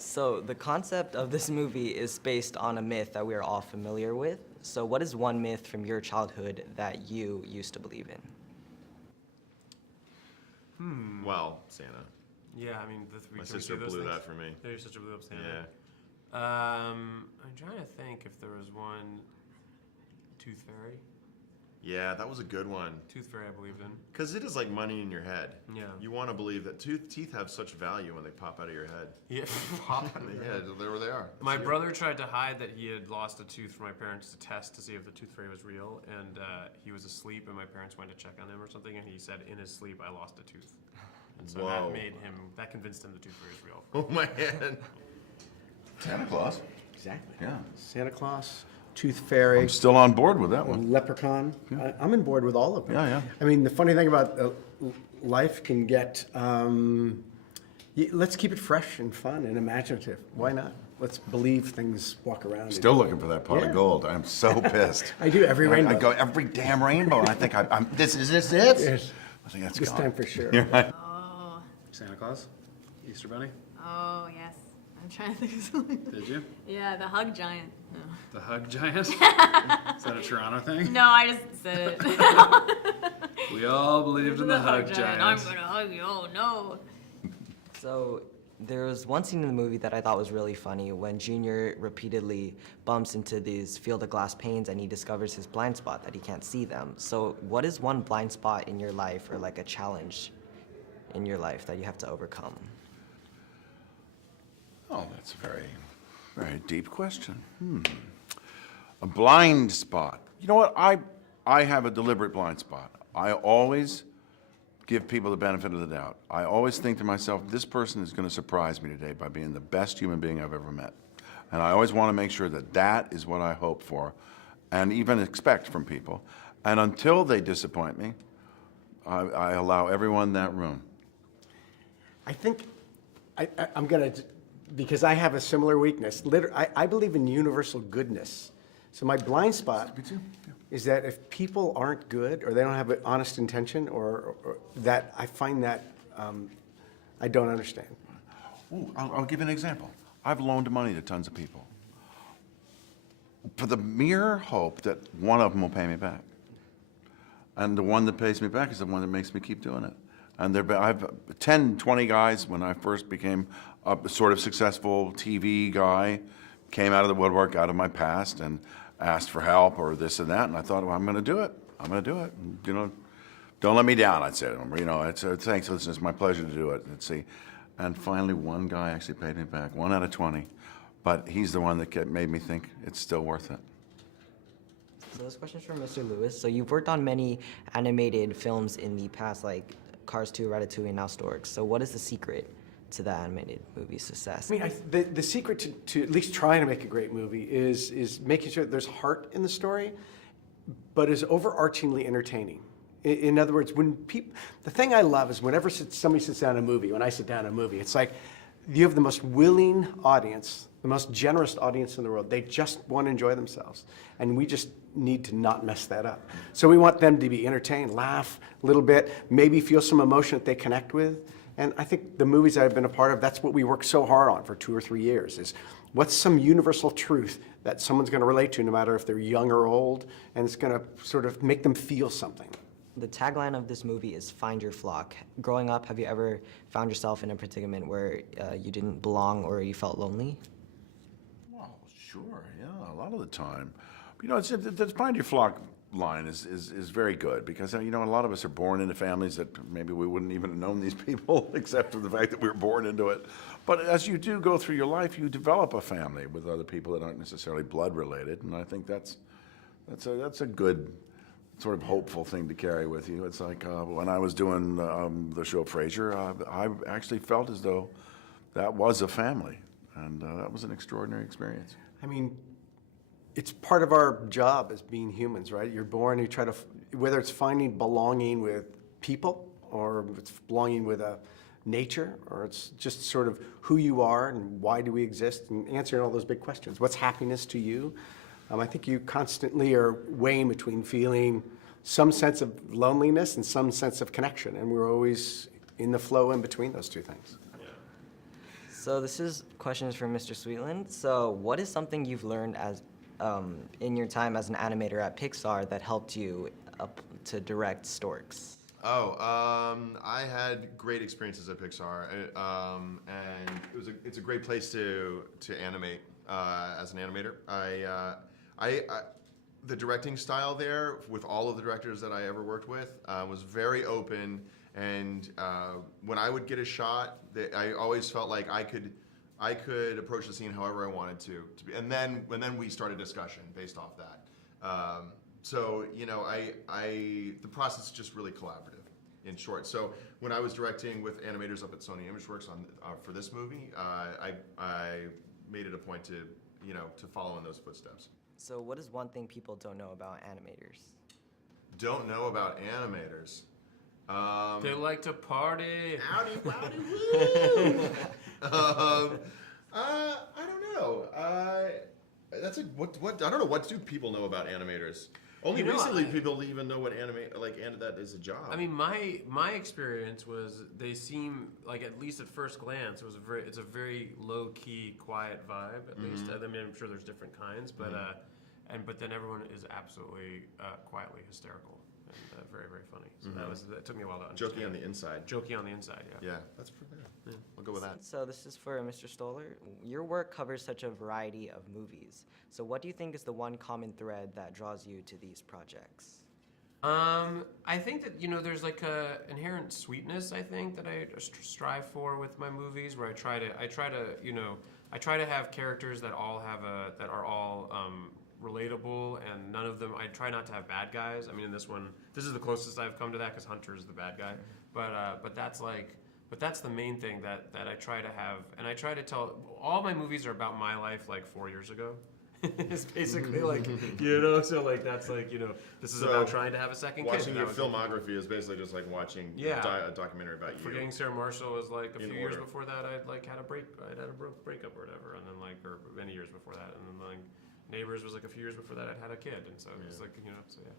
So the concept of this movie is based on a myth that we are all familiar with. So what is one myth from your childhood that you used to believe in? Well, Santa. Yeah, I mean, My sister blew that for me. Yeah, your sister blew up Santa. Yeah. I'm trying to think if there was one. Tooth Fairy. Yeah, that was a good one. Tooth Fairy, I believed in. Because it is like money in your head. Yeah. You want to believe that teeth have such value when they pop out of your head. Yeah, pop out of your Yeah, head. there they are. My brother tried to hide that he had lost a tooth for my parents to test to see if the Tooth Fairy was real, and he was asleep, and my parents went to check on him or something, and he said in his sleep, "I lost a tooth," and so that convinced him the Tooth Fairy is real. Oh man. Santa Claus. Exactly. Yeah. Santa Claus, Tooth Fairy, I'm still on board with that one. Leprechaun. I'm on board with all of them. Yeah, yeah. I mean, the funny thing about life can get, let's keep it fresh and fun and imaginative. Why not? Let's believe things walk around. Still looking for that pot of gold. I'm so pissed. I do every rainbow. I go every damn rainbow, and I think this is it? Yes. I think that's This gone. time for sure. You're right. Oh, Santa Claus? Easter Bunny? oh yes. I'm trying to think of something. Did you? Yeah, the hug giant. No. The Hug Giant? Is that a Toronto thing? No, I just said it. We all believed in the Hug Giant. I'm gonna hug you. Oh no. So there was one scene in the movie that I thought was really funny when Junior repeatedly bumps into these field of glass panes and he discovers his blind spot that he can't see them. So what is one blind spot in your life or like a challenge in your life that you have to overcome? Oh, that's a very, very deep question. A blind spot. You know what? I have a deliberate blind spot. I always give people the benefit of the doubt. I always think to myself, this person is going to surprise me today by being the best human being I've ever met. And I always want to make sure that that is what I hope for and even expect from people. And until they disappoint me, I allow everyone that room. I think I'm going to, because I have a similar weakness. I believe in universal goodness. So my blind spot is that if people aren't good or they don't have an honest intention or that I find that I don't understand. Ooh, I'll give you an example. I've loaned money to tons of people for the mere hope that one of them will pay me back. And the one that pays me back is the one that makes me keep doing it. And I've 10, 20 guys when I first became a sort of successful TV guy, came out of the woodwork, out of my past, and asked for help or this and that. And I thought, well, I'm going to do it. I'm going to do it. And, you know, don't let me down, I'd say to them. You know, thanks, listen, it's my pleasure to do it. Let's see. And finally, one guy actually paid me back, 1 out of 20. But he's the one that made me think it's still worth it. So this question's from Mr. Lewis. So you've worked on many animated films in the past, like Cars 2, Ratatouille, and now Storks. So what is the secret to the animated movie's success? I mean, the secret to at least trying to make a great movie is making sure that there's heart in the story, but is overarchingly entertaining. In other words, when people, the thing I love is whenever somebody sits down a movie, when I sit down a movie, it's like you have the most willing audience, the most generous audience in the world. They just want to enjoy themselves. And we just need to not mess that up. So we want them to be entertained, laugh a little bit, maybe feel some emotion that they connect with. And I think the movies I've been a part of, that's what we work so hard on for 2 or 3 years, is what's some universal truth that someone's going to relate to, no matter if they're young or old, and it's going to sort of make them feel something. The tagline of this movie is "Find Your Flock." Growing up, have you ever found yourself in a predicament where you didn't belong or you felt lonely? Well, sure, yeah, a lot of the time. You know, the find your flock line is very good because, you know, a lot of us are born into families that maybe we wouldn't even have known these people except for the fact that we were born into it. But as you do go through your life, you develop a family with other people that aren't necessarily blood related, and I think that's a good sort of hopeful thing to carry with you. It's like when I was doing the show Frasier, I actually felt as though that was a family, and that was an extraordinary experience. I mean, it's part of our job as being humans, right? You're born, you try to, whether it's finding belonging with people or it's belonging with nature, or it's just sort of who you are and why do we exist, and answering all those big questions. What's happiness to you? I think you constantly are weighing between feeling some sense of loneliness and some sense of connection, and we're always in the flow in between those two things. So this is questions for Mr. Sweetland. So what is something you've learned as in your time as an animator at Pixar that helped you up to direct Storks? I had great experiences at Pixar, and it's a great place to animate as an animator. The directing style there, with all of the directors that I ever worked with, was very open. And when I would get a shot, I always felt like I could approach the scene however I wanted to be. And then we started discussion based off that. So the process is just really collaborative, in short. So when I was directing with animators up at Sony ImageWorks for this movie, I made it a point to follow in those footsteps. So what is one thing people don't know about animators? Don't know about animators. They like to party. Howdy, wowdy, woo! I don't know. What I don't know. What do people know about animators? Only recently people even know what that is a job. I mean, my experience was they seem like, at least at first glance, it's a very low key, quiet vibe. At least, I mean, I'm sure there's different kinds, but but then everyone is absolutely quietly hysterical and very, very funny. So that took me a while to understand. Jokey on the inside. Jokey on the inside, yeah. Yeah, that's pretty bad. I'll go with that. So this is for Mr. Stoller. Your work covers such a variety of movies. So what do you think is the one common thread that draws you to these projects? I think that there's like a inherent sweetness, I think, that I strive for with my movies, where I try to have characters that are all relatable, and none of them. I try not to have bad guys. I mean, in this one, this is the closest I've come to that, because Hunter is the bad guy. But that's the main thing that I try to have, and I try to tell. All my movies are about my life, like 4 years ago. It's basically like, so like that's like, this is about trying to have a second kid. Watching your filmography is basically just like watching a documentary about you. Forgetting Sarah Marshall was like a few years before that. I'd had a breakup or whatever, and then or many years before that, and then Neighbors was like a few years before that. I'd had a kid, and so it's like so yeah.